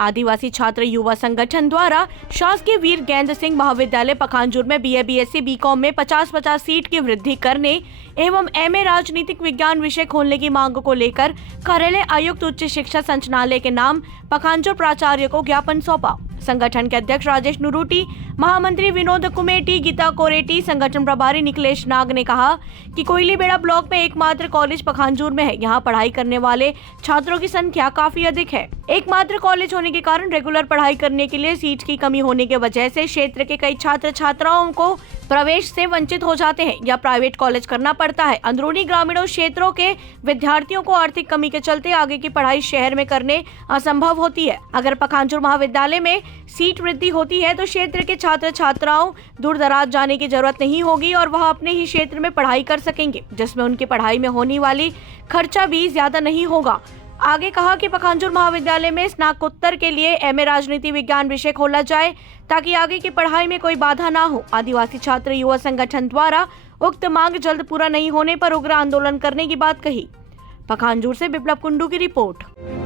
आदिवासी छात्र युवा संगठन द्वारा शासकीय वीर गैंद सिंह महाविद्यालय पखांजूर में बीए, बीएससी, बीकॉम में 50-50 सीट की वृद्धि करने एवं एमए राजनीतिक विज्ञान विषय खोलने की मांग को लेकर कार्यालय आयुक्त उच्च शिक्षा संचालनालय के नाम पखांजूर प्राचार्य को ज्ञापन सौंपा। संगठन के अध्यक्ष राजेश नुरूटी, महामंत्री विनोद कुमेटी, गीता कोरेटी, संगठन प्रभारी निखिलेश नाग ने कहा कि कोयलीबेड़ा ब्लॉक में एकमात्र कॉलेज पखांजूर में है। यहाँ पढ़ाई करने वाले छात्रों की संख्या काफी अधिक है। एकमात्र कॉलेज होने के कारण रेगुलर पढ़ाई करने के लिए सीट की कमी होने की वजह से क्षेत्र के कई छात्र छात्राओं को प्रवेश से वंचित हो जाते हैं या प्राइवेट कॉलेज करना पड़ता है। अंदरूनी ग्रामीणों क्षेत्रों के विद्यार्थियों को आर्थिक कमी के चलते आगे की पढ़ाई शहर में करने असंभव होती है। अगर पखांजूर महाविद्यालय में सीट वृद्धि होती है तो क्षेत्र के छात्र छात्राओं दूर दराज जाने की जरूरत नहीं होगी और वह अपने ही क्षेत्र में पढ़ाई कर सकेंगे, जिसमें उनकी पढ़ाई में होने वाली खर्चा भी ज्यादा नहीं होगा। आगे कहा कि पखांजूर महाविद्यालय में स्नातकोत्तर के लिए एमए राजनीति विज्ञान विषय खोला जाए ताकि आगे की पढ़ाई में कोई बाधा ना हो। आदिवासी छात्र युवा संगठन द्वारा उक्त मांग जल्द पूरा नहीं होने पर उग्र आंदोलन करने की बात कही। पखांजूर से बिप्लब कुंडू की रिपोर्ट।